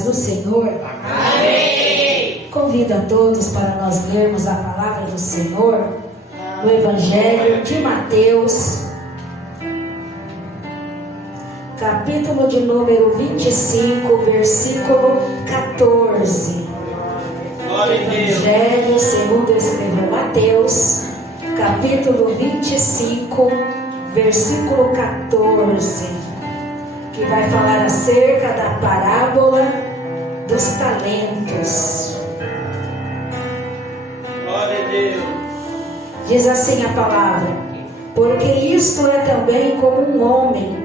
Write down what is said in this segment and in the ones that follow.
paz do Senhor. Amém. Convido a todos para nós lermos a palavra do Senhor no Evangelho de Mateus, capítulo de número 25, versículo 14. Evangelho segundo escreveu Mateus, capítulo 25, versículo 14, que vai falar acerca da parábola dos talentos. Glória a Deus. Diz assim a palavra: porque isto é também como um homem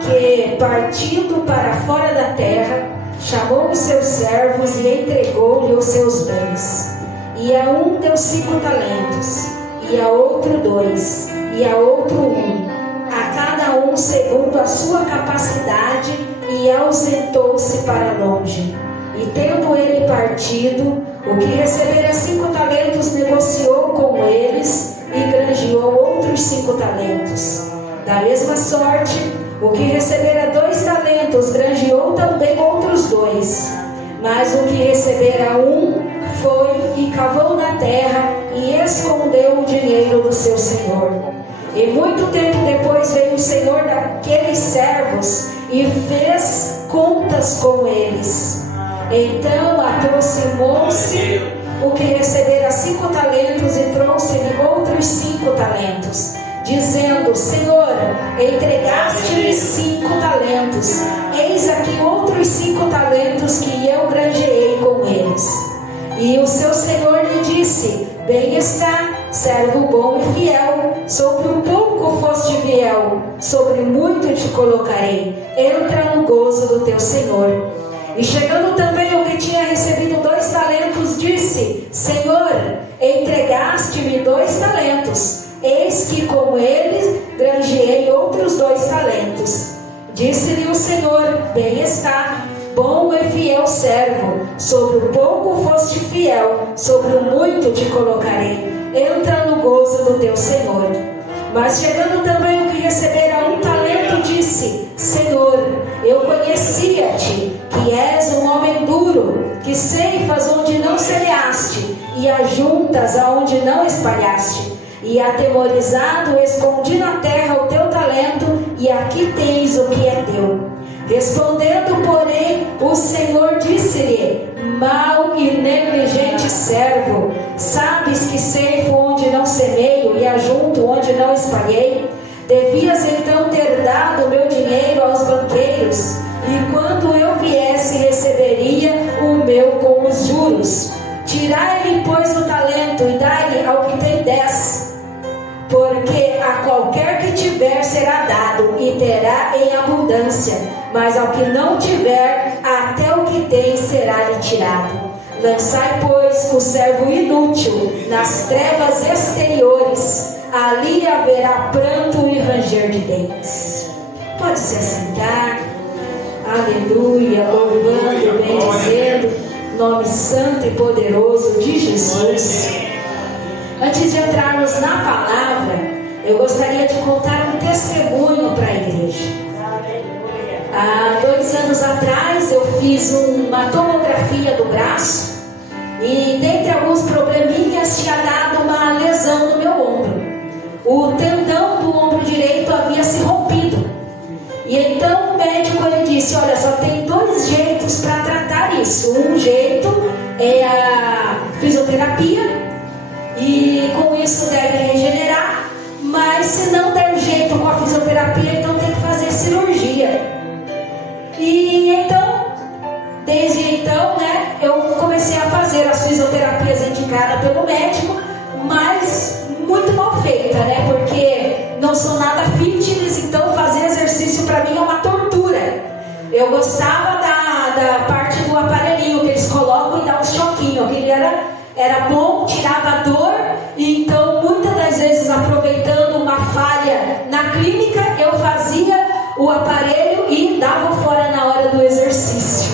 que, partindo para fora da terra, chamou os seus servos e entregou-lhe os seus bens. E a um deu 5 talentos, e a outro 2, e a outro 1, a cada um segundo a sua capacidade, e ausentou-se para longe. E tendo ele partido, o que recebera 5 talentos negociou com eles e granjeou outros 5 talentos. Da mesma sorte, o que recebera 2 talentos granjeou também outros 2. Mas o que recebera 1 foi e cavou na terra e escondeu o dinheiro do seu senhor. E muito tempo depois veio o senhor daqueles servos e fez contas com eles. Então aproximou-se o que recebera 5 talentos e trouxe-lhe outros 5 talentos, dizendo: Senhor, entregaste-me 5 talentos, eis aqui outros 5 talentos que eu granjeei com eles. E o seu senhor lhe disse: bem está, servo bom e fiel, sobre o pouco foste fiel, sobre muito te colocarei, entra no gozo do teu senhor. E chegando também o que tinha recebido 2 talentos, disse: Senhor, entregaste-me 2 talentos, eis que com eles granjeei outros 2 talentos. Disse-lhe o Senhor: bem está, bom e fiel servo, sobre o pouco foste fiel, sobre o muito te colocarei, entra no gozo do teu Senhor. Mas chegando também o que recebera 1 talento, disse: Senhor, eu conhecia-te, que és um homem duro, que ceifas onde não semeaste, e ajuntas aonde não espalhaste. E atemorizado, escondi na terra o teu talento, e aqui tens o que é teu. Respondendo, porém, o Senhor disse-lhe: mau e negligente servo, sabes que ceifo onde não semeio e ajunto onde não espalhei? Devias então ter dado o meu dinheiro aos banqueiros, e quando eu viesse receberia o meu com os juros. Tirai-lhe, pois, o talento e dai-lhe ao que tem 10, porque a qualquer que tiver será dado e terá em abundância, mas ao que não tiver, até o que tem será-lhe tirado. Lançai, pois, o servo inútil nas trevas exteriores, ali haverá pranto e ranger de dentes. Pode se assentar. Aleluia, louvando, bendizendo o nome santo e poderoso de Jesus. Antes de entrarmos na palavra, eu gostaria de contar um testemunho para a igreja. Há 2 anos atrás eu fiz uma tomografia do braço e, dentre alguns probleminhas, tinha dado uma lesão no meu ombro. O tendão do ombro direito havia se rompido. E então o médico ele disse: olha, só tem 2 jeitos para tratar isso. Um jeito é a fisioterapia, e com isso deve regenerar, mas se não der jeito com a fisioterapia, então tem que fazer cirurgia. E então, desde então, eu comecei a fazer as fisioterapias indicadas pelo médico, mas muito mal feita, porque não sou nada fitness, então fazer exercício para mim é uma tortura. Eu gostava da parte do aparelhinho que eles colocam e dá um choquinho, aquele era bom, tirava a dor. E então, muitas das vezes, aproveitando uma falha na clínica, eu fazia o aparelho e dava fora na hora do exercício.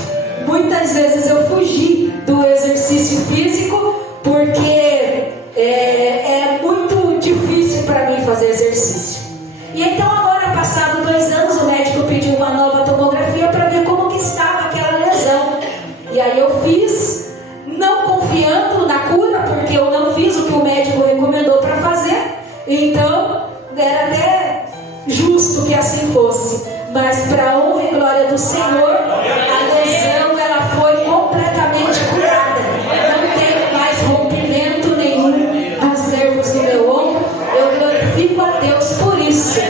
Muitas vezes eu fugi do exercício físico, porque é muito difícil para mim fazer exercício. E então agora, passado 2 anos, o médico pediu uma nova tomografia para ver como que estava aquela lesão. E aí eu fiz, não confiando na cura, porque eu não fiz o que o médico recomendou para fazer. Então, era até justo que assim fosse. Mas para a honra e glória do Senhor, a lesão ela foi completamente curada. Não tem mais rompimento nenhum dos nervos do meu ombro. Eu glorifico a Deus por isso.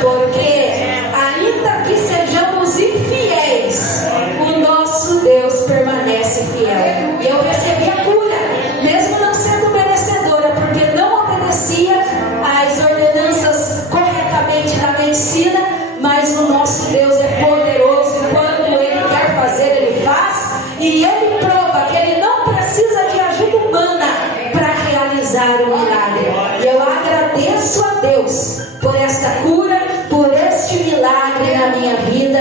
Porque ainda que sejamos infiéis, o nosso Deus permanece fiel. E eu recebi a cura, mesmo não sendo merecedora, porque não obedecia às ordenanças corretamente da medicina. Mas o nosso Deus é poderoso, e quando Ele quer fazer, Ele faz. E Ele prova que Ele não precisa de ajuda humana para realizar o milagre. E eu agradeço a Deus por esta cura, por este milagre na minha vida.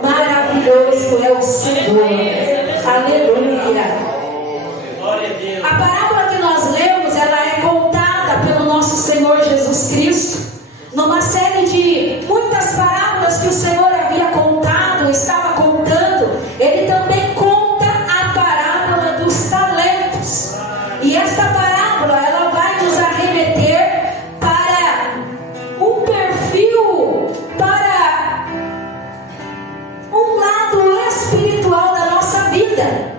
Maravilhoso é o Senhor. Aleluia. A parábola que nós lemos, ela é contada pelo nosso Senhor Jesus Cristo numa série de muitas parábolas que o Senhor havia contado, estava contando. Ele também conta a parábola dos talentos. E esta parábola, ela vai nos arremeter para um perfil, para um lado espiritual da nossa vida.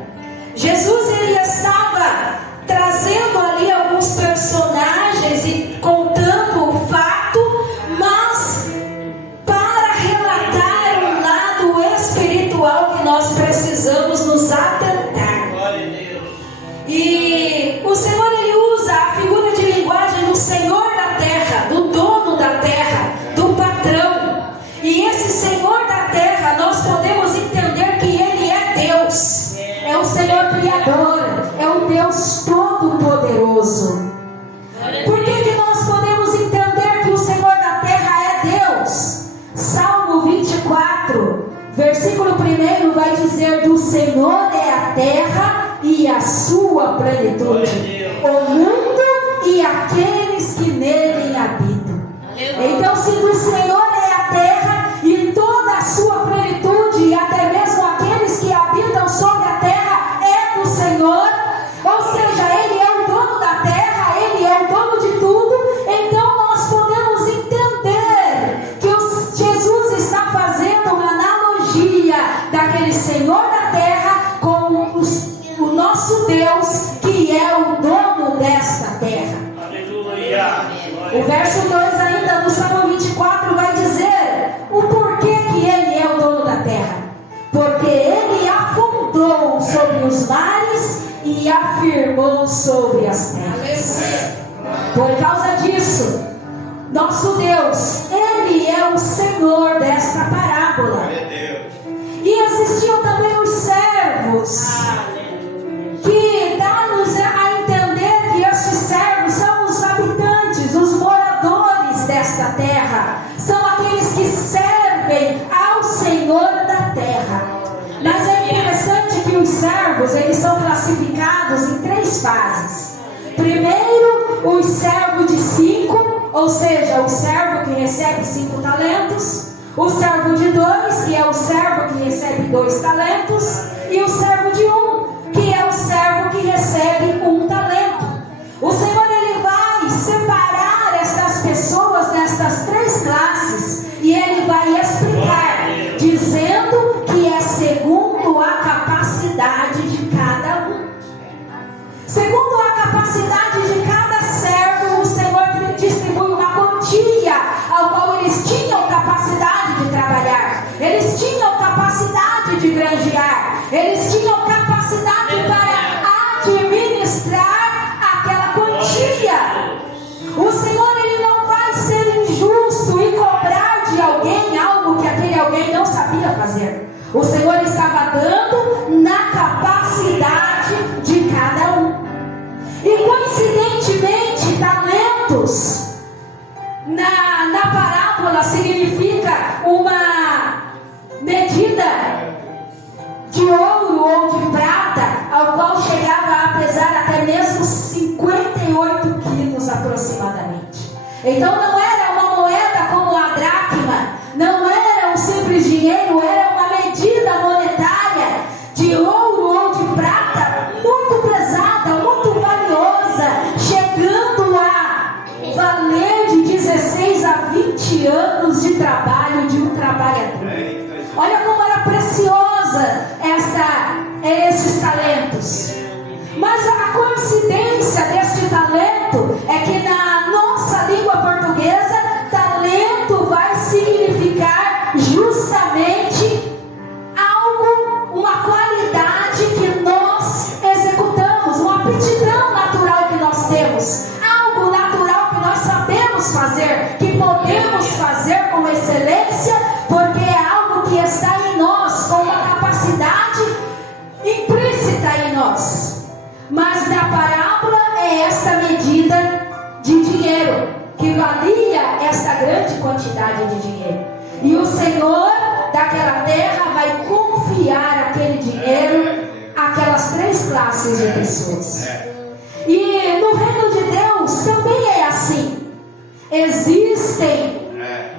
Jesus, ele estava trazendo ali alguns personagens e contando o fato, mas para relatar um lado espiritual que nós precisamos nos atentar. E o Senhor, ele usa a figura de linguagem do Senhor da terra, do dono da terra, do patrão. E esse Senhor da terra, nós podemos entender que ele é Deus, é o Senhor Criador, é o Deus Todo-Poderoso. Por que nós podemos entender que o Senhor da terra é Deus? Salmo 24, versículo 1 vai dizer: do Senhor é a terra e a sua plenitude, o mundo e aqueles que nele habitam. Então, se do Senhor é a terra e toda a sua plenitude, e até mesmo aqueles que habitam sobre a terra, é do Senhor, ou seja, Ele é o dono da terra, Ele é o dono de tudo. Então nós podemos entender que Jesus está fazendo uma analogia daquele Senhor da terra com o nosso Deus, que é o dono desta terra. Aleluia. O verso 2 ainda do Salmo 24 vai dizer o porquê que Ele é o dono da terra. Porque Ele afundou sobre os mares e afirmou sobre as terras. Por causa disso, nosso Deus, Ele é o Senhor desta parábola. E existiam também os servos, que dá-nos a entender que estes servos são os habitantes, os moradores desta terra, são aqueles que servem ao Senhor da terra. Mas é interessante que os servos, eles são classificados em 3 fases. Primeiro, os servos de 5, ou seja, o servo que recebe 5 talentos. O servo de 2, que é o servo que recebe 2 talentos. E o servo de 1, que é o servo que recebe 1 talento. O Senhor, ele vai separar estas pessoas nestas 3 classes. E Ele vai explicar, dizendo que é segundo a capacidade de cada um. Segundo a capacidade de cada servo, o Senhor distribui uma quantia ao qual eles tinham capacidade de trabalhar, eles tinham capacidade de granjear, eles tinham capacidade para administrar aquela quantia. O Senhor, ele não vai ser injusto e cobrar de alguém algo que aquele alguém não sabia fazer. O Senhor estava dando na capacidade de cada um. E coincidentemente, talentos na parábola significa uma medida de ouro ou de prata, ao qual chegava a pesar até mesmo 58 quilos aproximadamente. Então não era uma moeda como a dracma, não era um simples dinheiro, era uma medida monetária de ouro prata muito pesada, muito valiosa, chegando a valer de 16 a 20 anos de trabalho de um trabalhador. Olha como era preciosa esses talentos. Mas a coincidência deste talento é que na nossa língua portuguesa, talento vai significar justamente algo, uma qualidade que nós executamos, uma aptidão natural que nós temos, algo natural que nós sabemos fazer, que podemos fazer com excelência, porque é algo que está em nós, com uma capacidade implícita em nós. Mas na parábola é esta medida de dinheiro, que valia esta grande quantidade de dinheiro. E o Senhor daquela terra vai confiar aquele dinheiro àquelas 3 classes de pessoas. E no reino de Deus também é assim. Existem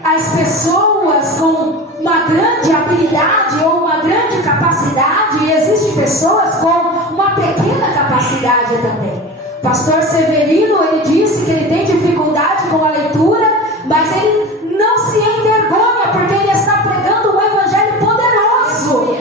as pessoas com uma grande habilidade ou uma grande capacidade, e existem pessoas com uma pequena capacidade também. Pastor Severino, ele disse que ele tem dificuldade com a leitura, mas ele não se envergonha, porque ele está pregando um evangelho poderoso.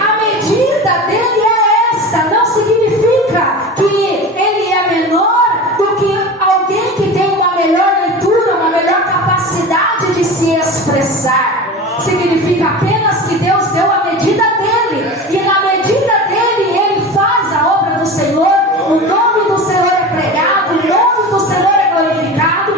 A medida dele é esta, não significa que ele é menor do que alguém que tem uma melhor leitura, uma melhor capacidade de se expressar. Significa apenas que Deus deu a medida dele, e na medida dele ele faz a obra do Senhor. O nome do Senhor é pregado, o nome do Senhor é glorificado.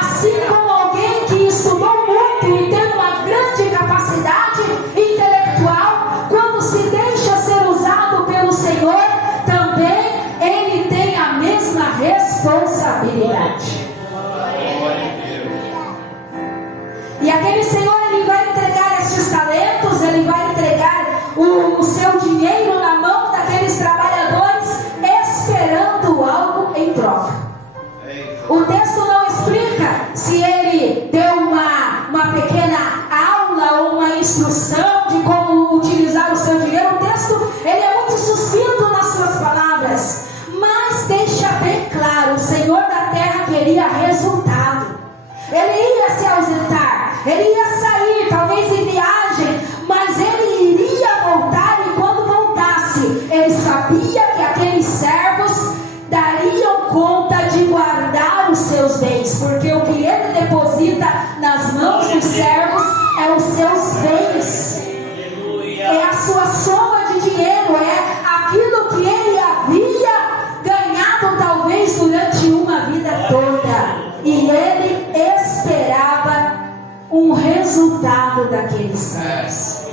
Assim como alguém que estudou muito e tem uma grande capacidade intelectual, quando se deixa ser usado pelo Senhor, também ele tem a mesma responsabilidade. E aquele Senhor, ele vai entregar estes talentos, ele vai entregar o seu dinheiro na mão daqueles trabalhadores, esperando algo em troca. O texto não explica se ele deu uma pequena aula ou uma instrução de como utilizar o seu dinheiro. O texto, ele é muito sucinto nas suas palavras, mas deixa bem claro: o Senhor da terra queria resultado. Ele ia se ausentar, ele ia sair, talvez em viagem, mas ele iria voltar, e quando voltasse, ele sabia que aqueles servos dariam conta de guardar os seus bens, porque o que ele deposita nas mãos dos servos é os seus bens, é a sua soma de dinheiro, é aquilo que ele havia ganhado talvez durante uma vida toda, e ele esperava um resultado daqueles servos.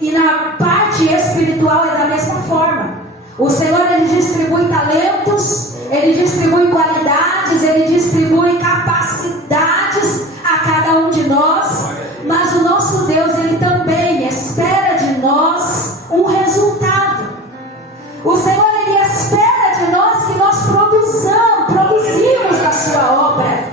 E na parte espiritual é da mesma forma. O Senhor, ele distribui talentos, ele distribui qualidades, ele distribui capacidades a cada um de nós, mas o nosso Deus, ele também espera de nós um resultado. O Senhor, ele espera de nós que nós produzimos da sua obra.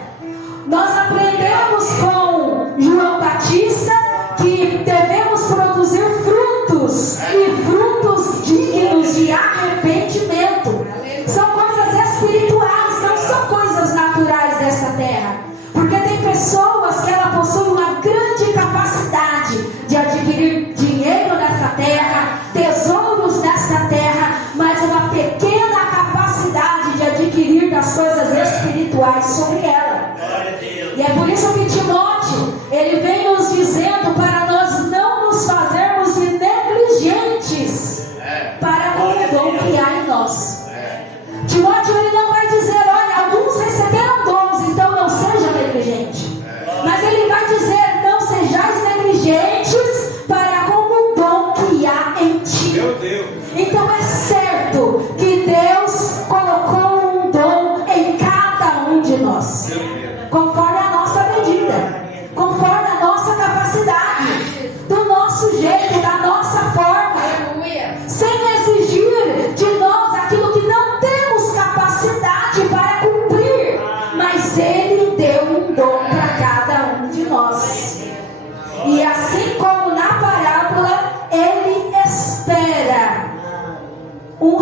Nós aprendemos com João Batista que devemos produzir frutos, e frutos dignos de arrependimento. São coisas espirituais, não são coisas naturais dessa terra. Porque tem pessoas que ela possui uma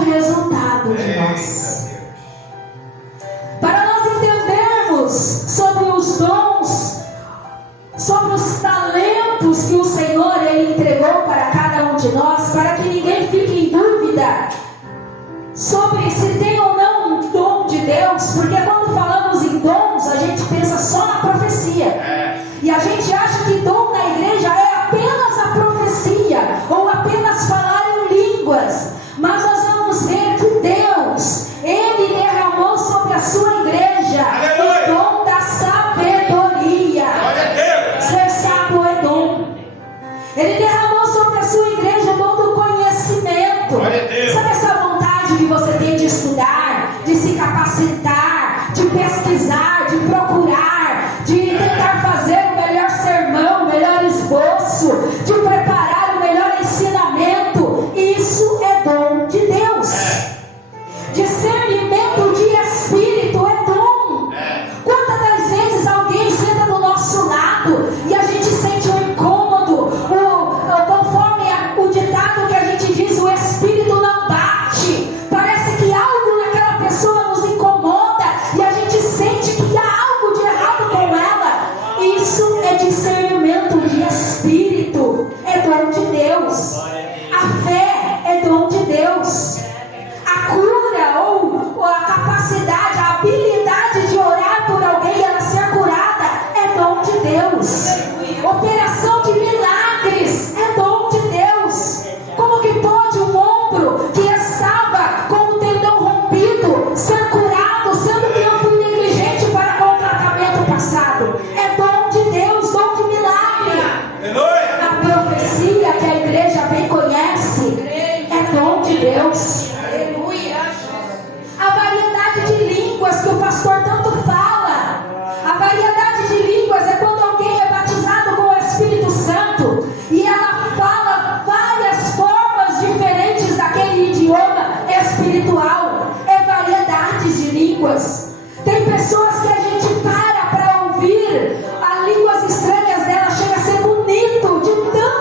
resultado de nós. Para nós entendermos sobre os dons, sobre os talentos que o Senhor Ele entregou para cada um de nós, para que ninguém fique em dúvida sobre se tem ou não um dom de Deus, porque quando falamos em dons, a gente pensa só na profecia. E a gente acha que dom na igreja é apenas a profecia, ou apenas falar em línguas. Mas nós vamos ver que Deus, Ele derramou sobre a sua igreja o dom da sabedoria. Ser sábio é dom. Ele derramou sobre a sua igreja o dom do conhecimento. Sabe essa vontade que você tem de estudar, de se capacitar, de pesquisar, de procurar, de tentar fazer o melhor sermão, o melhor esboço, de preparar o melhor ensinamento? Isso é dom de Deus. Discernimento de espírito é dom. Quantas das vezes alguém senta do nosso lado e a gente sente um incômodo, conforme o ditado que a gente diz, o espírito não bate. Parece que algo naquela pessoa nos incomoda e a gente sente que há algo de errado com ela. Isso é discernimento de espírito, é dom de Deus. A fé é dom de Deus. A cura ou a capacidade, a habilidade de orar por alguém e ela ser curada é dom de Deus. Operação de milagres é dom de Deus. Como que pode um ombro que estava com o tendão rompido ser curado, sendo que eu fui negligente para com o tratamento passado? É dom de Deus, dom de milagre. A profecia que a igreja bem conhece é dom de Deus. A variedade de línguas que o pastor tanto fala, a variedade de línguas é quando alguém é batizado com o Espírito Santo e ela fala várias formas diferentes daquele idioma espiritual. É variedade de línguas. Tem pessoas que a gente para ouvir as línguas estranhas dela, chega a ser bonito de tão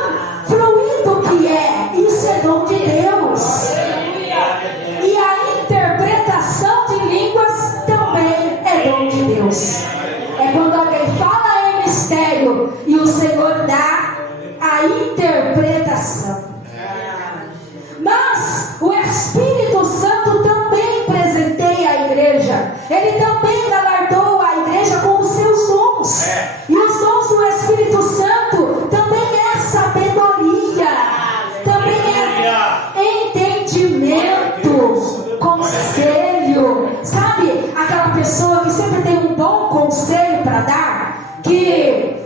fluido que é. Isso é dom de Deus. E a interpretação de línguas também é dom de Deus. É quando alguém fala em mistério e o Senhor dá a interpretação. Mas o Espírito Santo também presenteia a igreja. Ele também galardoa a igreja com os seus dons. E os dons do Espírito Santo também é sabedoria, também é entendimento, conselho. Sabe aquela pessoa que sempre tem um bom conselho para dar? Que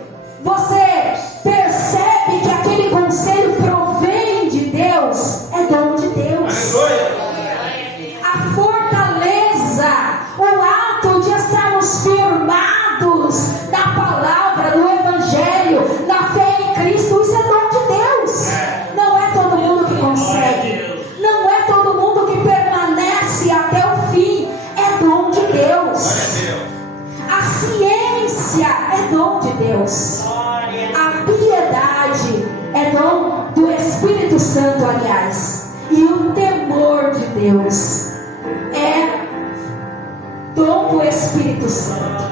você percebe que aquele conselho provém de Deus, é dom de Deus. A fortaleza, o ato de estarmos firmados na palavra, no Evangelho, na fé em Cristo, isso é dom de Deus. Não é todo mundo que consegue, não é todo mundo que permanece até o fim, é dom de Deus. A ciência é dom de Deus. A piedade é dom do Espírito Santo, aliás. E o temor de Deus é dom do Espírito Santo.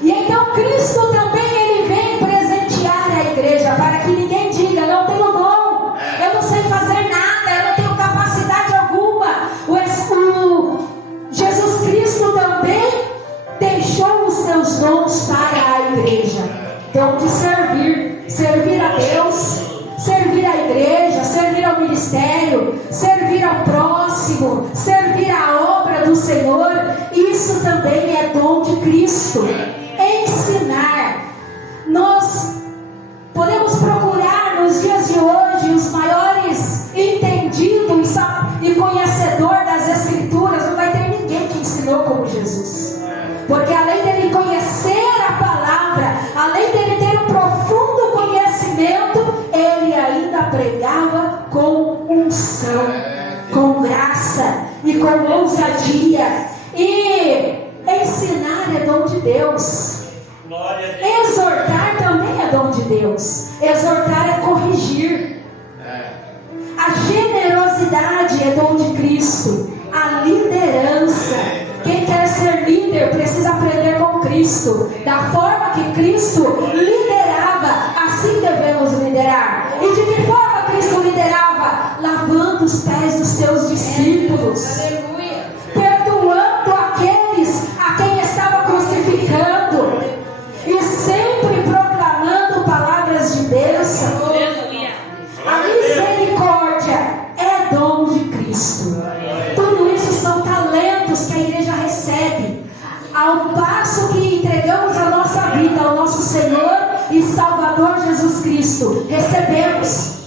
E então Cristo também ele vem presentear a igreja para que ninguém diga: não tenho dom, eu não sei fazer nada, eu não tenho capacidade alguma. Jesus Cristo também deixou os seus dons para a igreja. Dom de servir a Deus, servir a igreja, servir ao ministério, servir ao próximo, servir a obra do Senhor. Isso também é dom de Cristo. Ensinar. Nós podemos procurar nos dias de hoje os maiores entendidos e conhecedor das Escrituras. Não vai ter ninguém que ensinou como Jesus. Porque além dele conhecer a palavra, além dele ter um profundo conhecimento, ele ainda pregava com unção, com graça e com ousadia. E ensinar é dom de Deus. Exortar também é dom de Deus. Exortar é corrigir. A generosidade autoridade é dom de Cristo. A liderança. Quem quer ser líder precisa aprender com Cristo. Da forma que Cristo liderava, assim devemos liderar. E de que forma Cristo liderava? Lavando os pés dos seus discípulos. Perdoando aqueles a quem estava crucificando. E sempre proclamando palavras de bênção. A misericórdia é dom de Cristo. Tudo isso são talentos que a igreja recebe. Ao passo que entregamos a nossa vida ao nosso Senhor e Salvador Jesus Cristo, recebemos.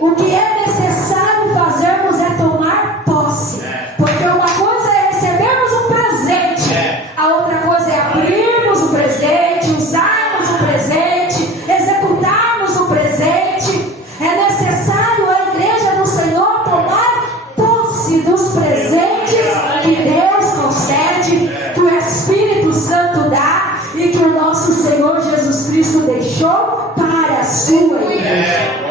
O que é necessário fazermos é tomar posse. Porque uma coisa é recebermos um presente, a outra coisa é abrirmos o presente, usarmos o presente, executarmos o presente. É necessário a igreja do Senhor tomar posse dos presentes que Deus concede, que o Espírito Santo dá e que o nosso Senhor Jesus Cristo deixou para a sua igreja.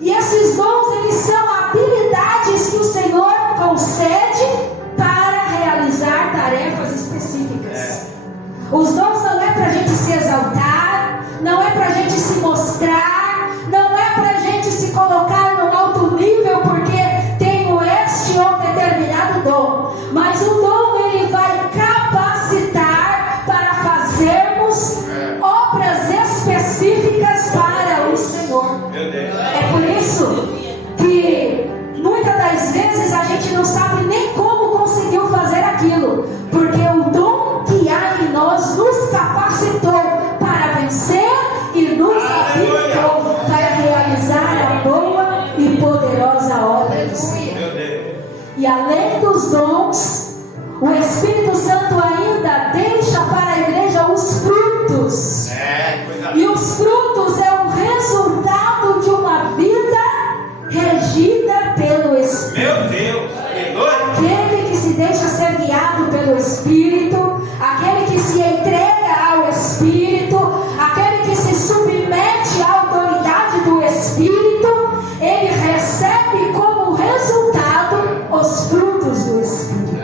E esses dons, eles são habilidades que o Senhor concede para realizar tarefas específicas. Os dons não é para a gente se exaltar, não é para a gente se mostrar, não é para a gente se colocar num alto nível porque tenho este ou determinado dom. Mas o dom, ele vai capacitar para fazermos obras específicas para o Senhor. É por isso que muitas das vezes a gente não sabe nem como conseguiu fazer aquilo, porque o dom que há em nós nos capacitou para vencer e nos habilitou para realizar a boa e poderosa obra do Senhor. E além dos dons, o Espírito Santo ainda deixa para a igreja os frutos. E os frutos é o resultado de uma vida regida pelo Espírito. Meu Deus! Aquele que se deixa ser guiado pelo Espírito, aquele que se entrega ao Espírito, aquele que se submete à autoridade do Espírito, ele recebe como resultado os frutos do Espírito.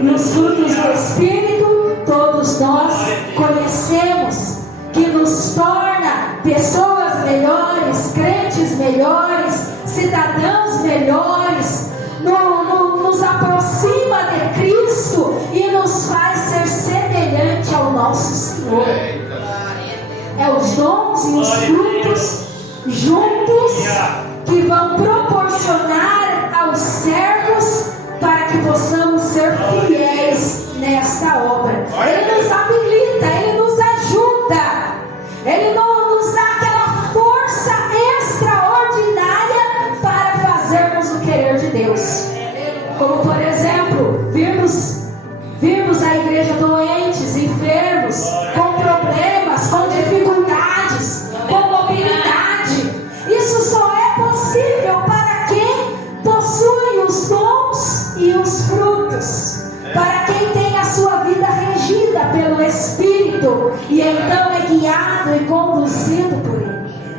E os frutos do Espírito, todos nós conhecemos, que nos torna pessoas melhores, crentes melhores, cidadãos melhores, nos aproxima de Cristo e nos faz ser semelhante ao nosso Senhor. É os dons e os frutos juntos que vão proporcionar aos servos para que possamos ser fiéis nesta obra. Ele nos habilita, ele nos ajuda, ele nos dá aquela força extraordinária para fazermos o querer de Deus. Como por exemplo, vimos a igreja doentes, enfermos, com problemas, com dificuldades, com mobilidade. Isso só é possível para quem possui os dons e os frutos, para quem tem a sua vida regida pelo Espírito e então é guiado e conduzido por Ele.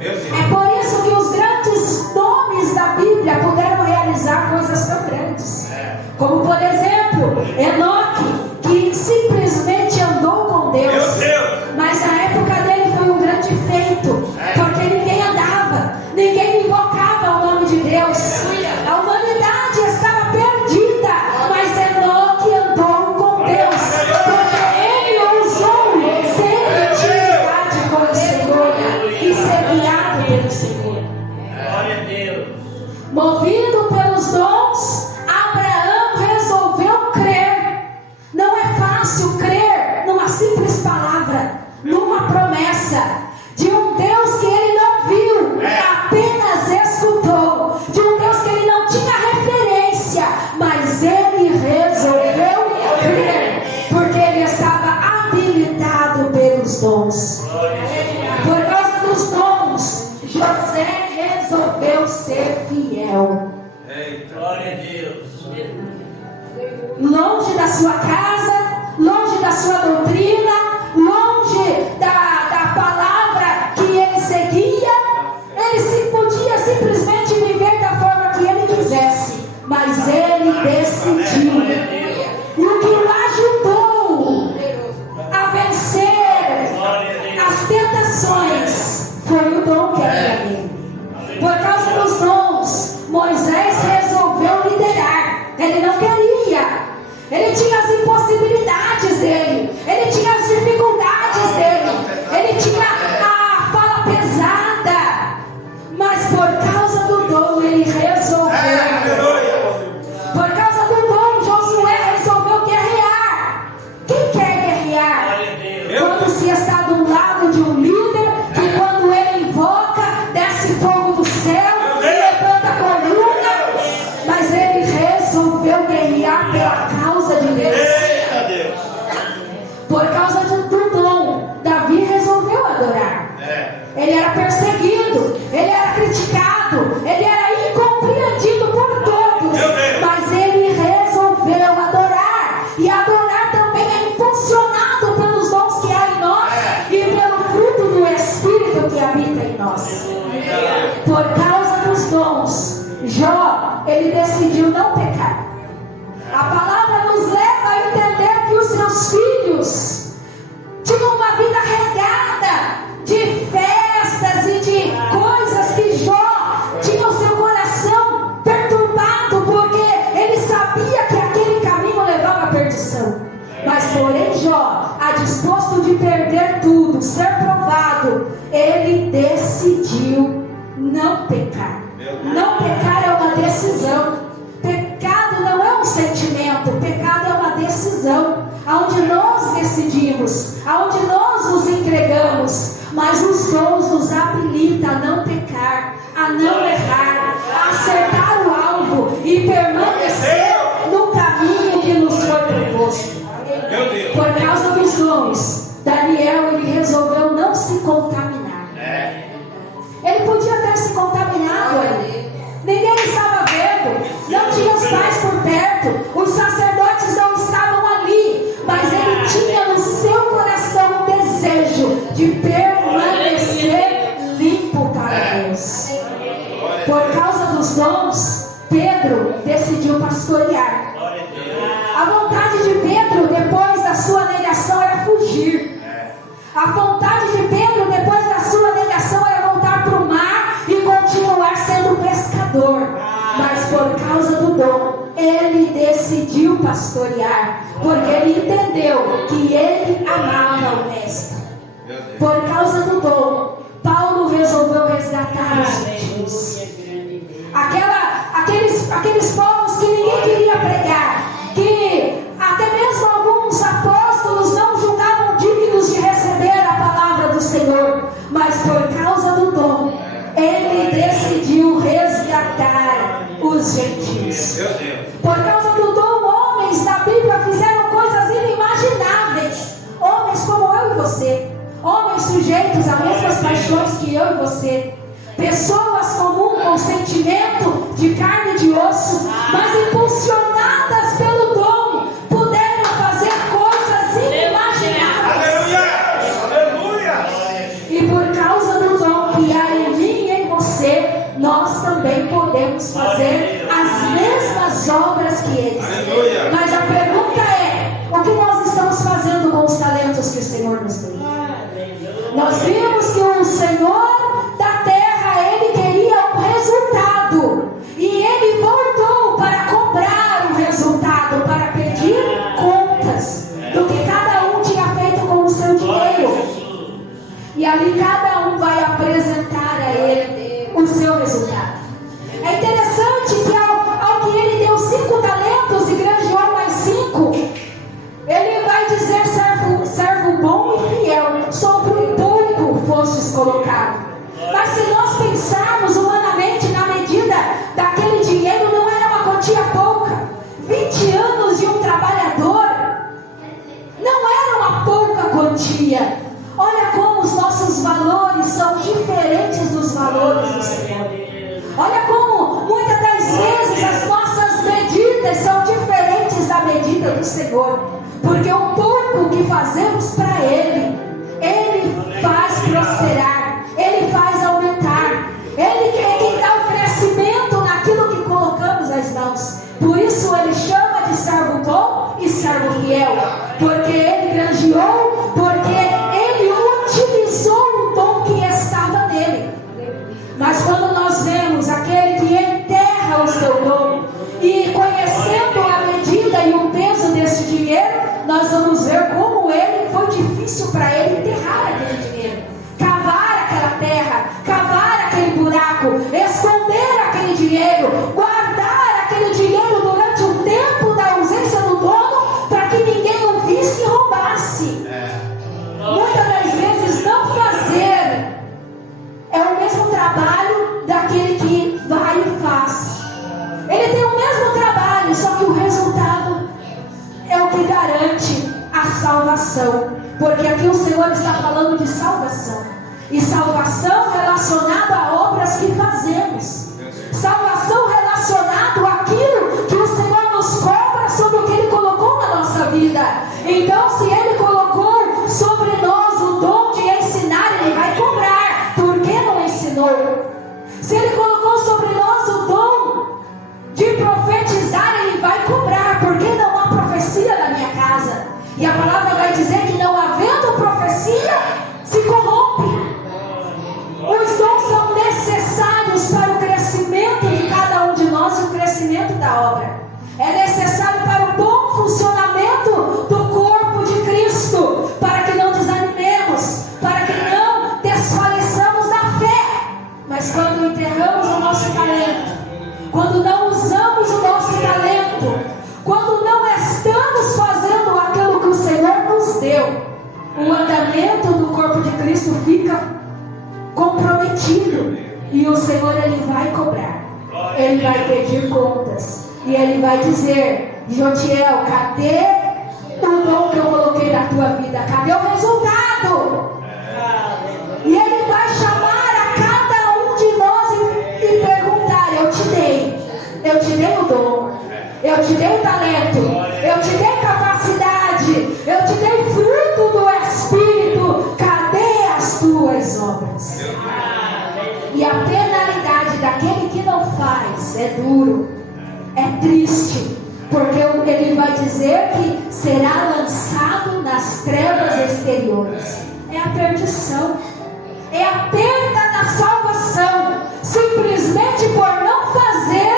É por isso que os grandes nomes da Bíblia puderam realizar coisas tão grandes, como por exemplo Enoque, que simplesmente andou com Deus, mas na época dele foi um grande feito, porque ninguém andava, ninguém invocava o nome de Deus, a humanidade estava perdida, mas Enoque andou com Deus, porque ele ousou ter intimidade com o Senhor e ser guiado pelo Senhor. Glória a Deus. Movido pelos dons, Abraão resolveu crer. Não é fácil crer numa simples palavra, numa promessa de um Deus que ele não viu, apenas escutou, de um Deus que ele não tinha referência, mas ele resolveu crer, porque ele estava habilitado pelos dons. Por causa dos dons, José resolveu ser fiel. Glória a Deus. Longe da sua casa, longe da sua doutrina, longe da palavra que ele seguia, ele podia simplesmente viver da Foi o dom que havia nele. Por causa dos dons, Moisés resolveu liderar. Ele não queria. Ele tinha as impossibilidades dele. Ele tinha as dificuldades dele. Ele tinha a fala pesada. Mas por causa do dom, ele resolveu. Por causa do dom, Josué resolveu guerrear. Quem quer guerrear? Quando se está do lado de um líder, que quando ele invoca, desce fogo do céu e levanta a coluna. Mas ele resolveu guerrear pela causa de Deus. Por causa do dom, Davi resolveu adorar. Ele era perseguido, ele era criticado, ele era incompreendido por todos, mas ele resolveu adorar. E adorar também é impulsionado pelos dons que há em nós e pelo fruto do Espírito que habita em nós. Por causa dos dons, Jó, ele decidiu não pecar. A palavra nos leva a entender que os seus filhos tinham uma vida regada de festas e de coisas que Jó tinha o seu coração perturbado, porque ele sabia que aquele caminho levava à perdição. Mas porém Jó, a disposto de perder tudo, ser provado, ele decidiu não pecar. Não pecar é uma decisão. Pecado não é um sentimento, pecado é uma decisão, aonde nós decidimos, aonde nós nos entregamos. Mas os dons nos habilitam a não pecar, a não errar, a acertar o alvo e permanecer no caminho que nos foi proposto. Por causa dos dons, Daniel, ele resolveu não se contaminar. Ele podia ter se contaminado ali. Ninguém estava vendo, não tinha os pais por perto, os sacerdotes não estavam ali, mas ele tinha no seu coração o desejo de permanecer limpo para Deus. Por causa dos dons, Pedro decidiu pastorear. A vontade de Pedro depois da sua negação era fugir. A vontade de Pedro depois da sua negação era voltar para o mar e continuar sendo pescador. Mas por causa do dom, ele decidiu pastorear, porque ele entendeu que ele amava o mestre. Por causa do dom, Paulo resolveu resgatar os gentios. Aqueles povos que ninguém queria pregar, que até mesmo alguns apóstolos não julgavam dignos de receber a palavra do Senhor, mas por causa do dom, ele decidiu resgatar os gentios. Por causa do dom, homens da Bíblia fizeram coisas inimagináveis. Homens como eu e você, homens sujeitos às mesmas paixões que eu e você, pessoas comuns com sentimento de carne e de osso, mas impulsionadas pelo dom, puderam fazer coisas inimagináveis. Aleluia! E por causa do dom que há em mim e em você, nós também podemos fazer as mesmas obras que eles. Aleluia! Mas a pergunta é: o que nós estamos fazendo com os talentos que o Senhor nos deu? Nós vimos que o Senhor da terra, ele queria um resultado, e ele voltou para cobrar o resultado, para pedir contas do que cada um tinha feito com o seu dinheiro. E ali cada um vai apresentar a ele o seu resultado. É interessante que ao que ele deu 5 talentos e granjeou mais 5, ele vai dizer: servo bom e fiel, sobre pouco fostes colocado. Mas se nós pensarmos humanamente, na medida daquele dinheiro, não era uma quantia pouca. 20 anos de um trabalhador não era uma pouca quantia. Olha como os nossos valores são diferentes dos valores do Senhor. Olha como muitas das vezes as nossas medidas são diferentes da medida do Senhor. Porque o pouco que fazemos para Ele, Ele faz prosperar, Ele faz aumentar. Ele é quem dá o crescimento naquilo que colocamos nas mãos. Por isso Ele chama de servo bom e servo fiel. Porque Ele granjeou, porque garante a salvação. Porque aqui o Senhor está falando de salvação. E salvação relacionada a obras que fazemos. Salvação relacionada àquilo que o Senhor nos cobra sobre o que Ele colocou na nossa vida. Então, se Ele colocou sobre nós o dom de ensinar, Ele vai cobrar. Por que não ensinou? Se Ele colocou sobre nós o dom de profetizar, Ele vai cobrar. Por que não há profecia na minha casa? E a palavra vai dizer que não havendo profecia, se corrompe. Os dons são necessários para o crescimento de cada um de nós e o crescimento da obra. É necessário para o bom funcionamento do corpo de Cristo, para que não desanimemos, para que não desfaleçamos da fé. Mas quando enterramos o nosso talento, quando não usamos o nosso talento, quando não estamos fazendo aquilo que o Senhor nos deu, o andamento do corpo de Cristo fica comprometido. E o Senhor, Ele vai cobrar. Ele vai pedir contas. E Ele vai dizer: Jotiel, cadê o dom que eu coloquei na tua vida? Cadê o resultado? E Ele vai chamar a cada um de nós e perguntar: eu te dei o dom, eu te dei o talento, eu te dei capacidade, eu te dei fruto do Espírito, cadê as tuas obras? E a penalidade daquele que não faz é duro, é triste, porque Ele vai dizer que será lançado nas trevas exteriores. É a perdição, é a perda da salvação, simplesmente por não fazer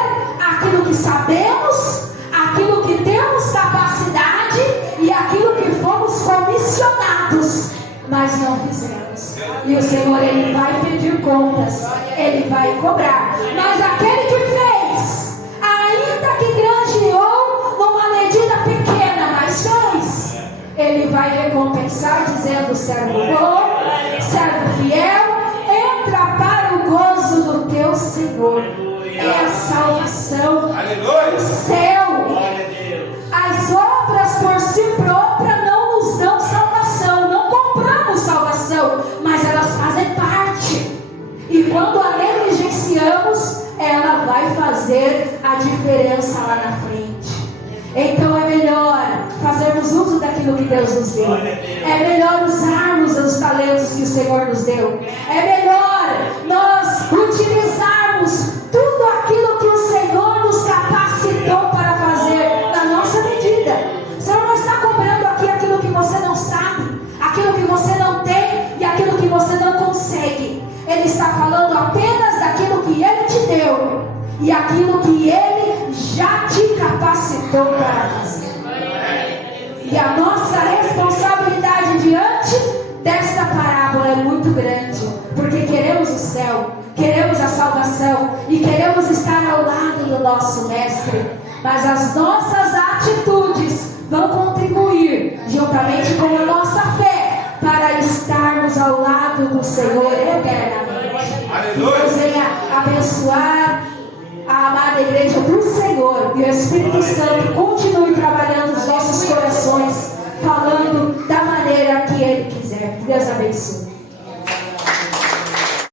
aquilo que sabemos, aquilo que temos capacidade e aquilo que fomos comissionados, mas não fizemos. E o Senhor, Ele vai pedir contas, Ele vai cobrar. Mas aquele que fez, ainda que grande ou numa medida pequena, mas fez, Ele vai recompensar, dizendo: servo bom, servo fiel, entra para o gozo do teu Senhor. É a salvação, o céu. As obras por si próprias não nos dão salvação, não compramos salvação, mas elas fazem parte. E quando a negligenciamos, ela vai fazer a diferença lá na frente. Então é melhor fazermos uso daquilo que Deus nos deu. É melhor usarmos os talentos que o Senhor nos deu. É melhor nós utilizarmos tudo aquilo que o Senhor nos capacitou para fazer na nossa medida. O Senhor não está cobrando aqui aquilo que você não sabe, aquilo que você não tem e aquilo que você não consegue. Ele está falando apenas daquilo que Ele te deu e aquilo que Ele já te capacitou para fazer. E a nossa responsabilidade diante desta parábola é muito grande, porque queremos o céu, queremos a salvação e queremos estar ao lado do nosso Mestre. Mas as nossas atitudes vão contribuir juntamente com a nossa fé para estarmos ao lado do Senhor eternamente. Deus venha abençoar a amada igreja do Senhor e o Espírito Santo continue trabalhando nos nossos corações, falando da maneira que Ele quiser. Deus abençoe.